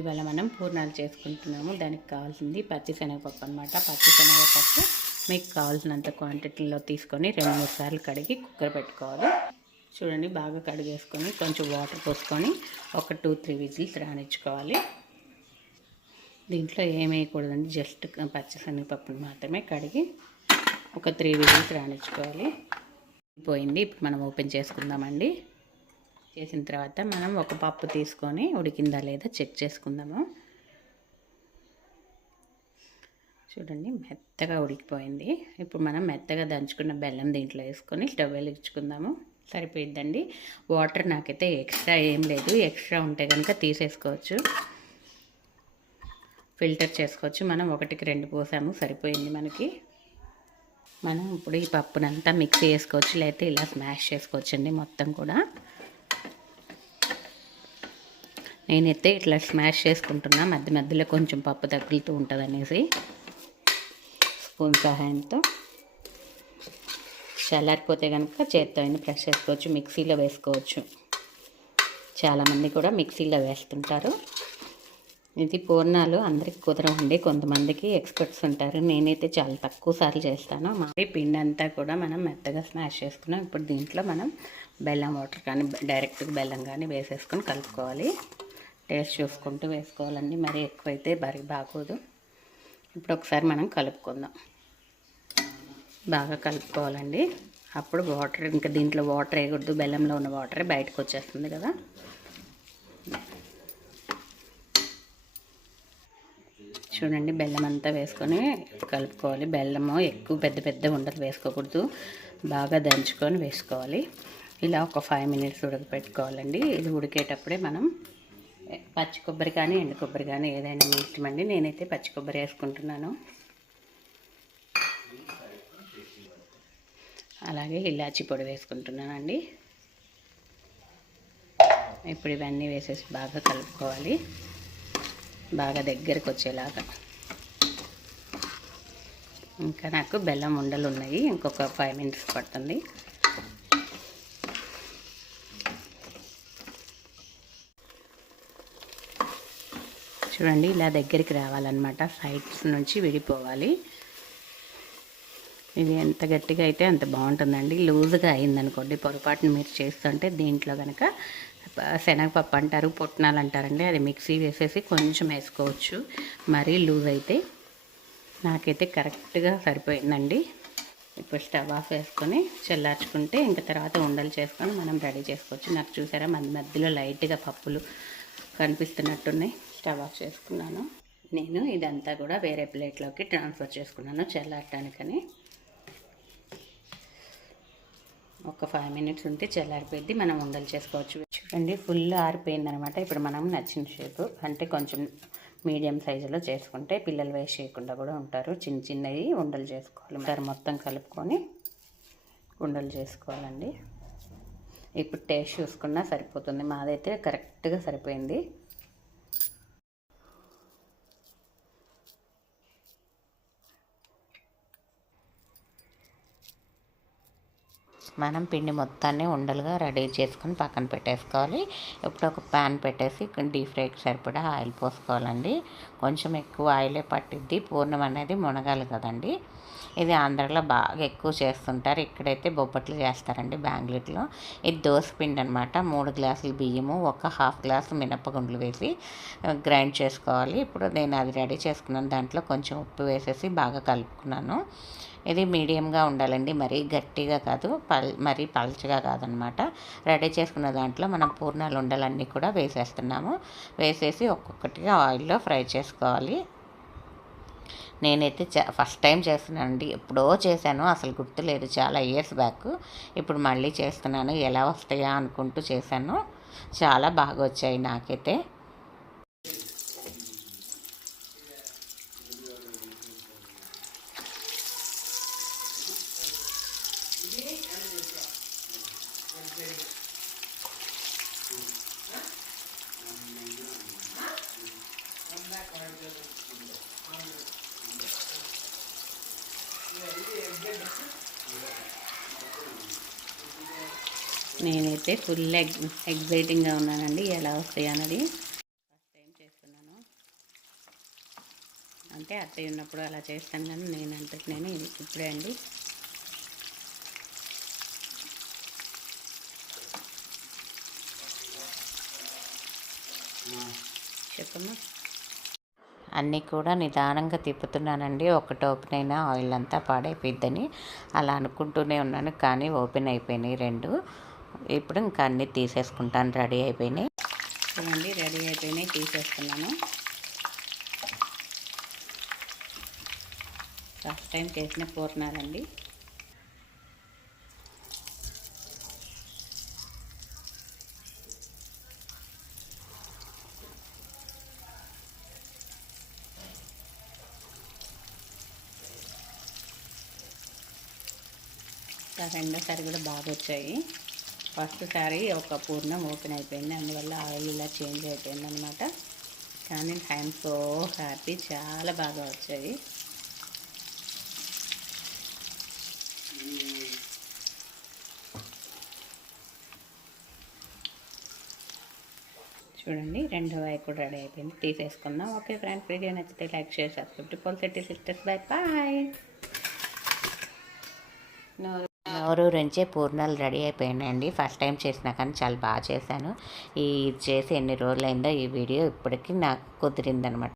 ఇవాళ మనం పూర్ణాలు చేసుకుంటున్నాము. దానికి కావాల్సింది పచ్చిశనగపప్పు అనమాట పచ్చి శనగపప్పు మీకు కావాల్సినంత క్వాంటిటీలో తీసుకొని రెండు మూడు సార్లు కడిగి కుక్కర్ పెట్టుకోవాలి. చూడండి బాగా కడిగేసుకొని కొంచెం వాటర్ పోసుకొని ఒక టూ త్రీ విజిల్స్ రానిచ్చుకోవాలి. దీంట్లో ఏమేయకూడదండి జస్ట్ పచ్చిశనగపప్పును మాత్రమే కడిగి ఒక త్రీ విజిల్స్ రానిచ్చుకోవాలి. పోయింది ఇప్పుడు మనం ఓపెన్ చేసుకుందామండి. చేసిన తర్వాత మనం ఒక పప్పు తీసుకొని ఉడికిందా లేదా చెక్ చేసుకుందాము. చూడండి మెత్తగా ఉడికిపోయింది. ఇప్పుడు మనం మెత్తగా దంచుకున్న బెల్లం దీంట్లో వేసుకొని స్టవ్ వెలిగించుకుందాము. సరిపోయిద్దండి. వాటర్ నాకైతే ఎక్స్ట్రా ఏం లేదు. ఎక్స్ట్రా ఉంటే కనుక తీసేసుకోవచ్చు. ఫిల్టర్ చేసుకోవచ్చు. మనం ఒకటికి రెండు పోసాము. సరిపోయింది మనకి. మనం ఇప్పుడు ఈ పప్పునంతా మిక్సీ చేసుకోవచ్చు. లేకపోతే ఇలా స్మాష్ చేసుకోవచ్చండి మొత్తం కూడా. నేనైతే ఇట్లా స్మాష్ చేసుకుంటున్నా. మధ్య మధ్యలో కొంచెం పప్పు తగులుతూ ఉంటుంది అనేసి స్పూన్ సహాయంతో. చల్లారిపోతే కనుక చేత్తో అయినా ప్రెస్ చేసుకోవచ్చు. మిక్సీలో వేసుకోవచ్చు. చాలామంది కూడా మిక్సీలో వేస్తుంటారు. ఇది పూర్ణాలు అందరికి కుదరవండి. కొంతమందికి ఎక్స్పర్ట్స్ ఉంటారు. నేనైతే చాలా తక్కువ సార్లు చేస్తాను. మరి పిండి అంతా కూడా మనం మెత్తగా స్మాష్ చేసుకున్నాం. ఇప్పుడు దీంట్లో మనం బెల్లం వాటర్ కానీ డైరెక్ట్గా బెల్లం కానీ వేసేసుకొని కలుపుకోవాలి. టేస్ట్ చూసుకుంటూ వేసుకోవాలండి. మరి ఎక్కువైతే బరి బాగోదు. ఇప్పుడు ఒకసారి మనం కలుపుకుందాం. బాగా కలుపుకోవాలండి. అప్పుడు వాటర్ ఇంకా దీంట్లో వాటర్ వేయకూడదు. బెల్లంలో ఉన్న వాటర్ బయటకు వచ్చేస్తుంది కదా. చూడండి బెల్లం అంతా వేసుకొని కలుపుకోవాలి. బెల్లము ఎక్కువ పెద్ద పెద్ద ఉండలు వేసుకోకూడదు. బాగా దంచుకొని వేసుకోవాలి. ఇలా ఒక ఫైవ్ మినిట్స్ ఉడకపెట్టుకోవాలండి. ఇది ఉడికేటప్పుడే మనం పచ్చి కొబ్బరి కానీ ఎండు కొబ్బరి కానీ ఏదైనా మీ ఇష్టం అండి నేనైతే పచ్చి కొబ్బరి వేసుకుంటున్నాను. అలాగే ఇలాచి పొడి వేసుకుంటున్నానండి. ఇప్పుడు ఇవన్నీ వేసేసి బాగా కలుపుకోవాలి. బాగా దగ్గరకు వచ్చేలాగా. ఇంకా నాకు బెల్లం ఉండలు ఉన్నాయి ఇంకొక ఫైవ్ మినిట్స్ పడుతుంది. చూడండి ఇలా దగ్గరికి రావాలన్నమాట. సైడ్స్ నుంచి విడిపోవాలి. ఇది ఎంత గట్టిగా అయితే అంత బాగుంటుందండి. లూజ్గా అయిందనుకోండి పొరపాటున మీరు చేస్తుంటే దీంట్లో కనుక శనగపప్పు అంటారు పొట్నాలు అంటారండి అది మిక్సీ వేసేసి కొంచెం వేసుకోవచ్చు. మరీ లూజ్ అయితే నాకైతే కరెక్ట్గా సరిపోయిందండి. ఇప్పుడు స్టవ్ ఆఫ్ వేసుకొని చల్లార్చుకుంటే ఇంకా తర్వాత ఉండలు చేసుకొని మనం రెడీ చేసుకోవచ్చు. నాకు చూసారా మన మధ్యలో లైట్గా పప్పులు కనిపిస్తున్నట్టున్నాయి. స్టవ్ ఆఫ్ చేసుకున్నాను. నేను ఇదంతా కూడా వేరే ప్లేట్లోకి ట్రాన్స్ఫర్ చేసుకున్నాను చల్లారటానికని. ఒక ఫైవ్ మినిట్స్ ఉంటే చల్లారిపోయింది మనం ఉండలు చేసుకోవచ్చు. చూడండి ఫుల్ ఆరిపోయింది అనమాట ఇప్పుడు మనం నచ్చిన షేప్ అంటే కొంచెం మీడియం సైజులో చేసుకుంటే పిల్లలు వేస్ట్ చేయకుండా కూడా ఉంటారు. చిన్న చిన్నవి ఉండలు చేసుకోవాలి. మరి మొత్తం కలుపుకొని ఉండలు చేసుకోవాలండి. ఇప్పుడు టేస్ట్ చూసుకున్నా సరిపోతుంది. మాదైతే కరెక్ట్గా సరిపోయింది. మనం పిండి మొత్తాన్ని ఉండలుగా రెడీ చేసుకొని పక్కన పెట్టేసుకోవాలి. ఇప్పుడు ఒక ప్యాన్ పెట్టేసి డీప్ ఫ్రైకి సరిపడా ఆయిల్ పోసుకోవాలండి. కొంచెం ఎక్కువ ఆయిలే పట్టిద్ది. పూర్ణం అనేది మునగాలి కదండి. ఇది ఆంధ్రలో బాగా ఎక్కువ చేస్తుంటారు. ఇక్కడైతే బొబ్బట్లు చేస్తారండి బెంగళూరులో ఇది దోశ పిండి అనమాట మూడు గ్లాసులు బియ్యము ఒక హాఫ్ గ్లాసు మినపగుండ్లు వేసి గ్రైండ్ చేసుకోవాలి. ఇప్పుడు నేను అది రెడీ చేసుకున్నాను. దాంట్లో కొంచెం ఉప్పు వేసేసి బాగా కలుపుకున్నాను. ఇది మీడియంగా ఉండాలండి. మరీ గట్టిగా కాదు పల్ మరీ పల్చగా కాదనమాట రెడీ చేసుకున్న దాంట్లో మనం పూర్ణాలు ఉండాలన్నీ కూడా వేసేస్తున్నాము. వేసేసి ఒక్కొక్కటిగా ఆయిల్లో ఫ్రై చేసుకోవాలి. నేనైతే చా ఫస్ట్ టైం చేస్తున్నానండి. ఎప్పుడో చేశాను. అసలు గుర్తులేదు. చాలా ఇయర్స్ బ్యాక్. ఇప్పుడు మళ్ళీ చేస్తున్నాను. ఎలా వస్తాయా అనుకుంటూ చేశాను. చాలా బాగా వచ్చాయి నాకైతే. నేనైతే ఫుల్ ఎగ్ ఎగ్జైటింగ్గా ఉన్నానండి. ఎలా వస్తాయి అన్నది ఫస్ట్ టైం చేస్తున్నాను. అంటే అత్తయ్య ఉన్నప్పుడు అలా చేస్తాను కానీ నేను అంతకు నేను ఇప్పుడే అండి. చెప్పమ్మా. అన్నీ కూడా నిదానంగా తిప్పుతున్నానండి. ఒకటి ఓపెన్ అయినా ఆయిల్ అంతా పాడైపోయిద్దని అలా అనుకుంటూనే ఉన్నాను. కానీ ఓపెన్ అయిపోయినాయి రెండు. ఇప్పుడు ఇంకా అన్నీ తీసేసుకుంటాను. రెడీ అయిపోయినాయి. చూడండి రెడీ అయిపోయినాయి. తీసేసుకున్నాను ఫస్ట్ టైం చేసిన పూర్ణాలండి. రెండోసారి కూడా బాగా వచ్చాయి. ఫస్ట్ సారి ఒక పూర్ణం ఓపెన్ అయిపోయింది. అందువల్ల ఆయిల్ ఇలా చేంజ్ అయిపోయింది అనమాట కానీ ఐఎమ్ సో హ్యాపీ. చాలా బాగా వచ్చాయి. చూడండి రెండో వాయి కూడా రెడీ అయిపోయింది. తీసేసుకుందాం. ఓకే ఫ్రెండ్స్ వీడియో నచ్చితే like share subscribe to poll city sisters. Bye bye. నోరు రెంచే పూర్ణాలు రెడీ అయిపోయినాయండి. ఫస్ట్ టైం చేసినా కానీ చాలా బాగా చేశాను. ఈ చేసి ఎన్ని రోజులైందో ఈ వీడియో ఇప్పటికీ నాకు కుదిరిందనమాట.